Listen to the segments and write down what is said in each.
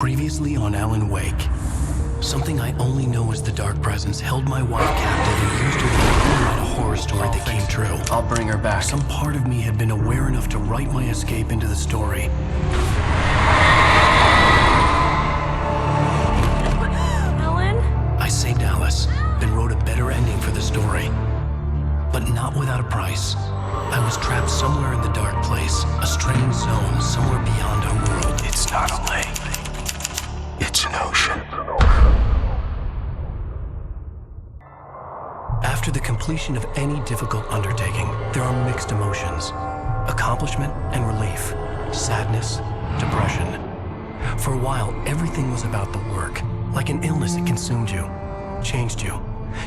Previously on Alanwake, something I only know as the Dark Presence held my wife captive and used her to write a horror story that came true. I'll bring her back. Some part of me had been aware enough to write my escape into the story. Alan? I saved Alice, then wrote a better ending for the story. But not without a price. I was trapped somewhere in the dark place, a strange zone somewhere beyond our world. It's not a lake. It's an ocean. After the completion of any difficult undertaking, there are mixed emotions. Accomplishment and relief. Sadness, depression. For a while, everything was about the work. Like an illness, it consumed you, changed you.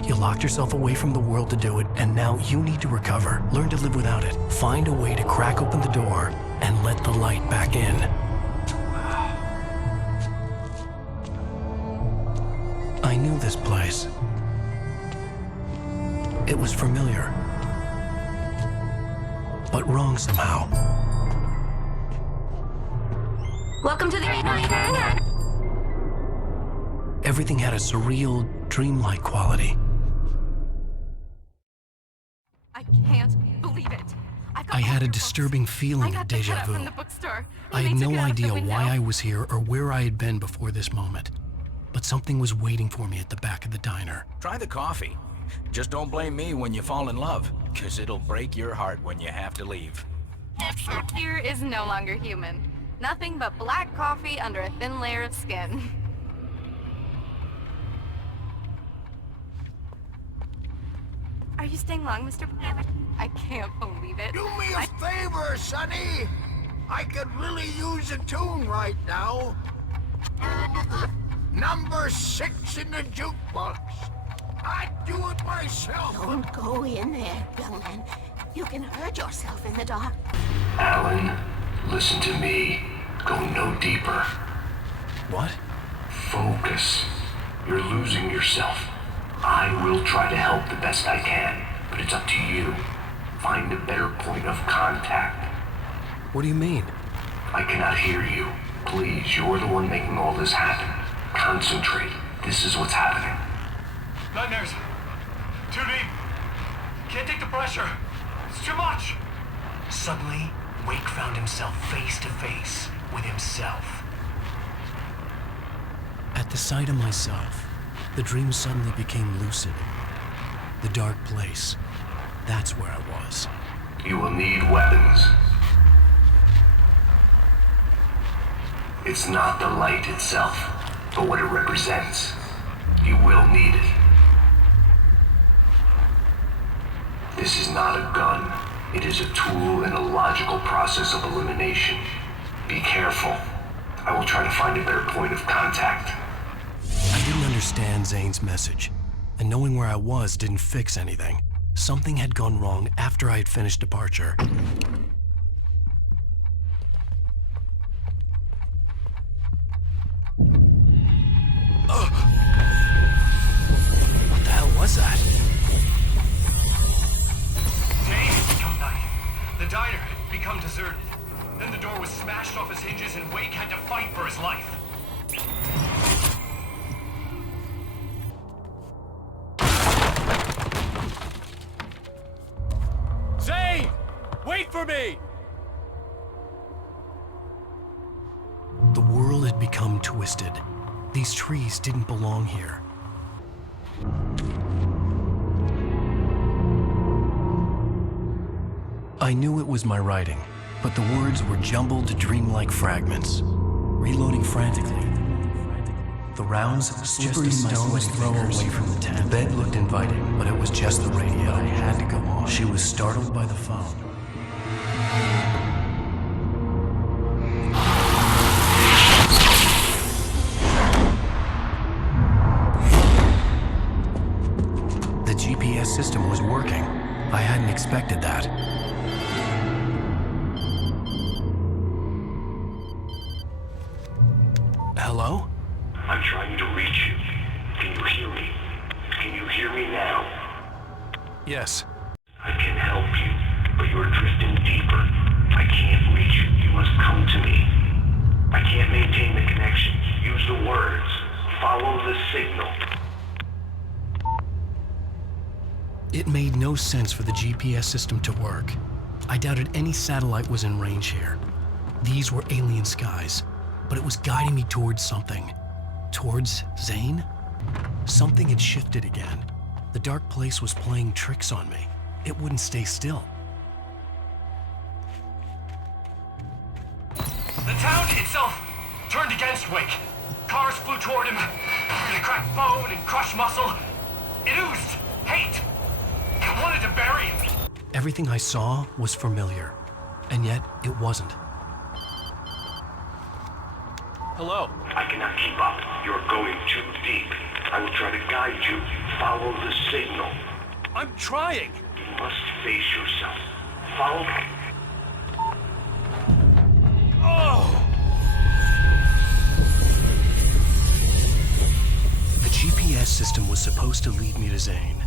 You locked yourself away from the world to do it, and now you need to recover. Learn to live without it. Find a way to crack open the door and let the light back in. I knew this place. It was familiar, but wrong somehow. Welcome to the... Everything had a surreal, dreamlike quality. I can't believe it. I had a disturbing feeling of deja vu. I had no idea why I was here or where I had been before this moment. But something was waiting for me at the back of the diner. Try the coffee. Just don't blame me when you fall in love, 'cause it'll break your heart when you have to leave. Here is no longer human. Nothing but black coffee under a thin layer of skin. Are you staying long, Mr. I can't believe it. Do me a favor, Sonny. I could really use a tune right now. Number 6 in the jukebox. I'd do it myself. Don't go in there, young man. You can hurt yourself in the dark. Alan, listen to me. Go no deeper. What? Focus. You're losing yourself. I will try to help the best I can, but it's up to you. Find a better point of contact. What do you mean? I cannot hear you. Please, you're the one making all this happen. Concentrate. This is what's happening. Nightmares. Too deep. Can't take the pressure. It's too much. Suddenly, Wake found himself face to face with himself. At the sight of myself, the dream suddenly became lucid. The dark place. That's where I was. You will need weapons. It's not the light itself, but what it represents. You will need it. This is not a gun. It is a tool in a logical process of elimination. Be careful. I will try to find a better point of contact. I didn't understand Zane's message, and knowing where I was didn't fix anything. Something had gone wrong after I had finished departure. What the hell was that? Zane had become night. The diner had become deserted. Then the door was smashed off its hinges and Wake had to fight for his life. Zane! Wait for me! The world had become twisted. These trees didn't belong here. I knew it was my writing, but the words were jumbled dreamlike fragments. Reloading frantically. The rounds, slippery stones throw away from the tent. The bed looked inviting, but it was just the radio. I had to go on. She was startled by the phone. The GPS system was working. I hadn't expected that. Hello? I'm trying to reach you. Can you hear me? Can you hear me now? Yes. I can help you, but you're drifting deeper. I can't reach you. You must come to me. I can't maintain the connection. You Follow the signal. It made no sense for the GPS system to work. I doubted any satellite was in range here. These were alien skies, but it was guiding me towards something. Towards Zane? Something had shifted again. The dark place was playing tricks on me. It wouldn't stay still. The town itself turned against Wake. Cars flew toward him. They cracked bone and crushed muscle. It oozed hate. It wanted to bury him. Everything I saw was familiar, and yet it wasn't. Hello. I cannot keep up. You're going too deep. I will try to guide you. Follow the signal. I'm trying. You must face yourself. Follow me. Oh! The GPS system was supposed to lead me to Zane,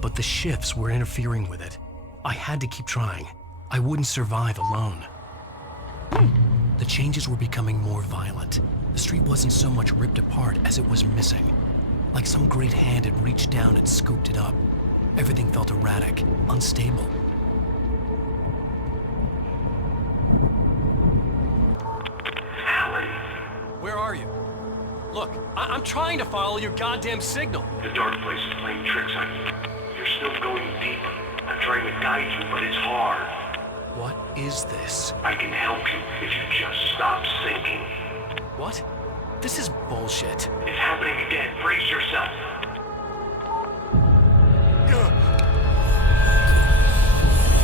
but the shifts were interfering with it. I had to keep trying. I wouldn't survive alone. The changes were becoming more violent. The street wasn't so much ripped apart as it was missing. Like some great hand had reached down and scooped it up. Everything felt erratic, unstable. Alan, Where are you? Look, I'm trying to follow your goddamn signal. the dark place is playing tricks on you. You're still going deep. I'm trying to guide you, but it's hard. What is this? I can help you if you just stop sinking. What? This is bullshit. It's happening again. Brace yourself.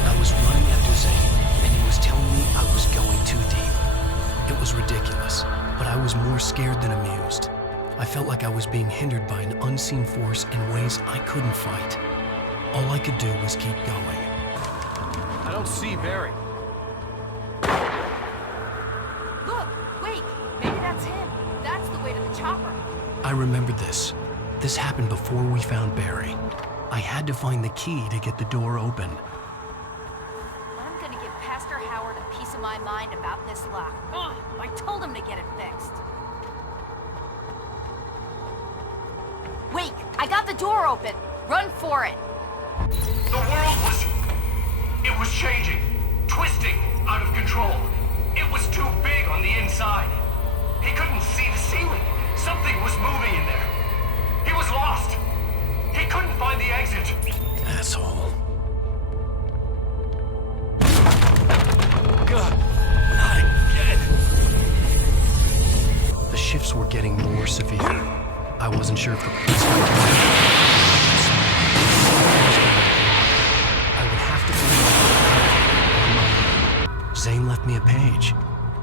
I was running after Zane, and he was telling me I was going too deep. It was ridiculous, but I was more scared than amused. I felt like I was being hindered by an unseen force in ways I couldn't fight. All I could do was keep going. I don't see Barry. Look, wait, maybe that's him. That's the way to the chopper. I remembered this. This happened before we found Barry. I had to find the key to get the door open. I'm gonna give Pastor Howard a piece of my mind about this lock. Ugh, I told him to get it fixed. Wait, I got the door open. Run for it. The world was changing, twisting, out of control. It was too big on the inside. He couldn't see the ceiling. Something was moving in there. He was lost. He couldn't find the exit. Asshole. God, not again. The shifts were getting more severe. I wasn't sure if the police would come. I would have to find out. Zane left me a page.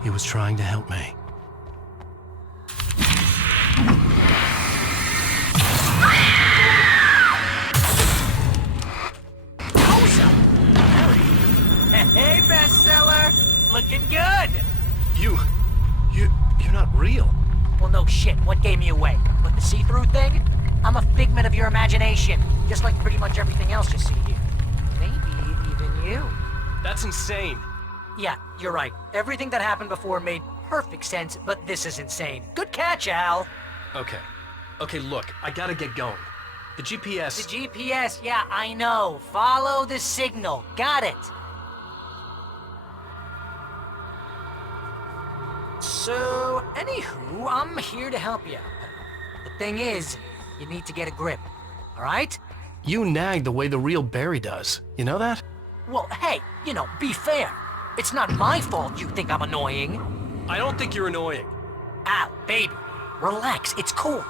He was trying to help me. Hey, bestseller! Looking good! You're not real. Well, no shit. What gave me away? But the see-through thing? I'm a figment of your imagination, just like pretty much everything else you see here. Maybe even you. That's insane. Yeah, you're right. Everything that happened before made perfect sense, but this is insane. Good catch, Al. Okay, look, I gotta get going. The GPS... The GPS, yeah, I know. Follow the signal. Got it. So, anywho, I'm here to help you out. The thing is, you need to get a grip, all right? You nag the way the real Barry does. You know that? Well, hey, be fair. It's not my fault you think I'm annoying. I don't think you're annoying. Al, baby, relax, it's cool.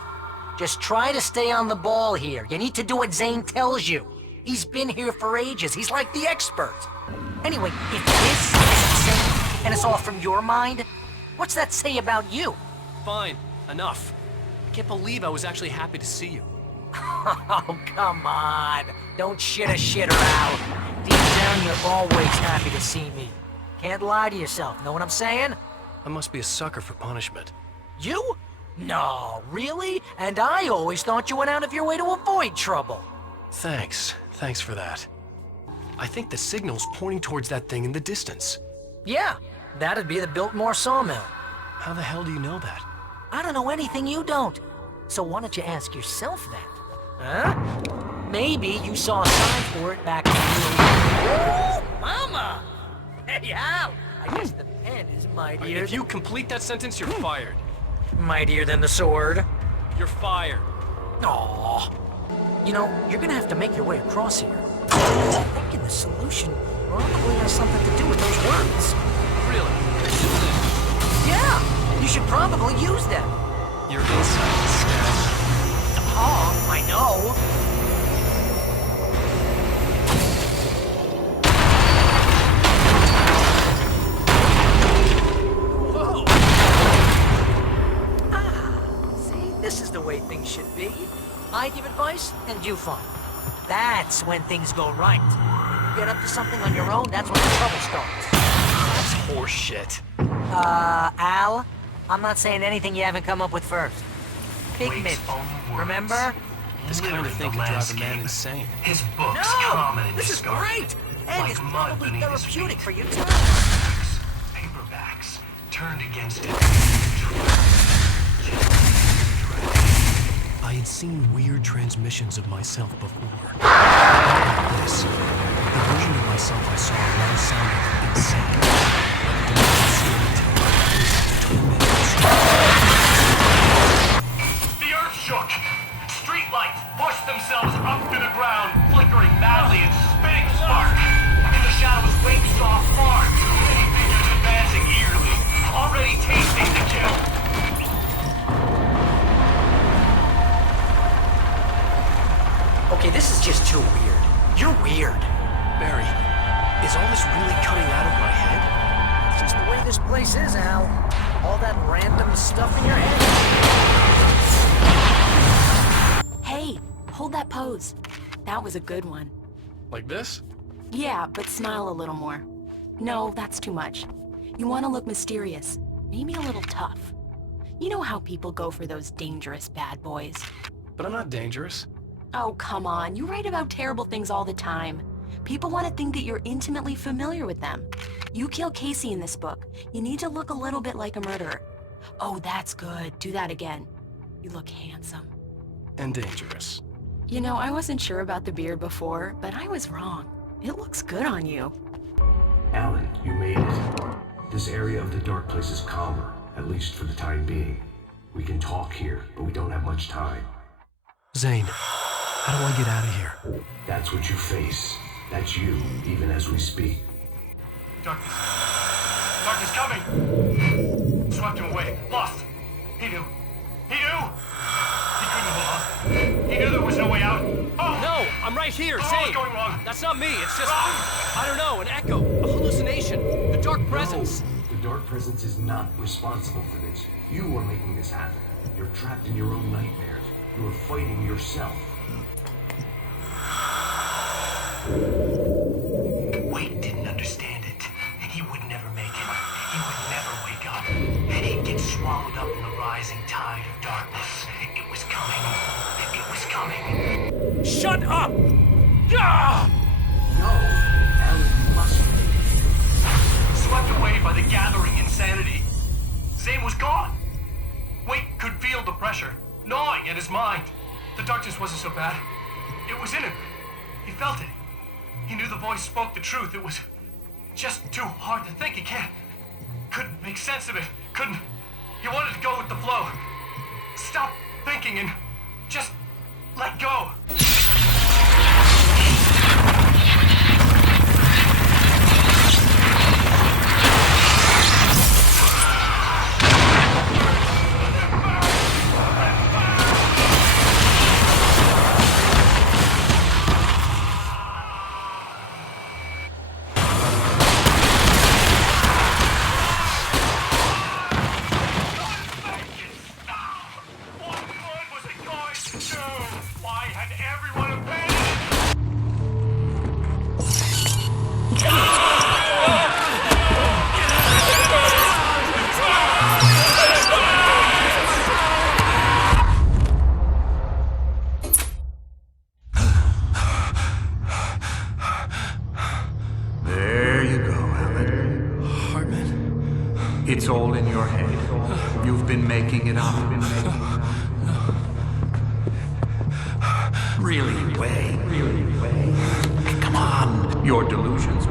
Just try to stay on the ball here. You need to do what Zane tells you. He's been here for ages. He's like the expert. Anyway, if this is insane and it's all from your mind, what's that say about you? Fine, enough. I can't believe I was actually happy to see you. Oh, come on. Don't shit a shitter out. Deep down, you're always happy to see me. Can't lie to yourself, know what I'm saying? I must be a sucker for punishment. You? No, really? And I always thought you went out of your way to avoid trouble. Thanks for that. I think the signal's pointing towards that thing in the distance. Yeah, that'd be the Biltmore sawmill. How the hell do you know that? I don't know anything you don't. So why don't you ask yourself that? Huh? Maybe you saw a sign for it back in the Oh, Mama! Hey, Al! I guess the pen is mightier. If you complete that sentence, you're fired. Mightier than the sword. You're fired. Aww. You know, you're gonna have to make your way across here. I'm thinking the solution probably has something to do with those words. Really? Yeah! You should probably use them. You're inside the stash. Oh, I know. Whoa! See, this is the way things should be. I give advice, and you follow. That's when things go right. Get up to something on your own, that's when the trouble starts. That's horseshit. Al, I'm not saying anything you haven't come up with first. Figment, remember? This kind of thing could drive a man insane. His books No! common and This is discarded. great! And Like it's mud probably beneath his therapeutic feet. for you too. Paperbacks turned against it. I had seen weird transmissions of myself before. Like this. The version of myself I saw now sounded insane. Like a storyteller. The earth shook. Streetlights pushed themselves up to the ground, flickering madly and spitting spark. In the shadows, Wake saw far too many figures advancing eagerly, already tasting the kill. Okay, this is just too weird. You're weird. Barry, is all this really coming out of my head? It's just the way this place is, Al. All that random stuff in your head. Hey, hold that pose. That was a good one. Like this? Yeah, but smile a little more. No, that's too much. You want to look mysterious, maybe a little tough. You know how people go for those dangerous bad boys. But I'm not dangerous. Oh, come on. You write about terrible things all the time. People want to think that you're intimately familiar with them. You kill Casey in this book. You need to look a little bit like a murderer. Oh, that's good. Do that again. You look handsome. And dangerous. You know, I wasn't sure about the beard before, but I was wrong. It looks good on you. Alan, you made it. This area of the dark place is calmer, at least for the time being. We can talk here, but we don't have much time. Zane, how do I get out of here? That's what you face. That's you, even as we speak. Darkness. Darkness coming! Swept him away. Lost. He knew. He knew! He couldn't hold on. He knew there was no way out. Oh! No, I'm right here, What Zane. was going wrong? That's not me. It's just, I don't know, an echo, a hallucination, the dark presence. No, the dark presence is not responsible for this. You are making this happen. You're trapped in your own nightmares. You are fighting yourself. Wade didn't understand it. He would never make it. He would never wake up. He'd get swallowed up in the rising tide of darkness. It was coming. It was coming. Shut up! Ah! No, Alan, you must be. Swept away by the gathering insanity. Zane was gone. Wade could feel the pressure, gnawing at his mind. The darkness wasn't so bad. It was in him. He felt it. He knew the voice spoke the truth. It was just too hard to think. He couldn't make sense of it. Couldn't. He wanted to go with the flow. Stop thinking and just let go. What good was it going to do? Why had everyone abandoned? There you go, Alan. Hartman. It's all in your head. You've been making it up. Really, Way. Come on. Your delusions.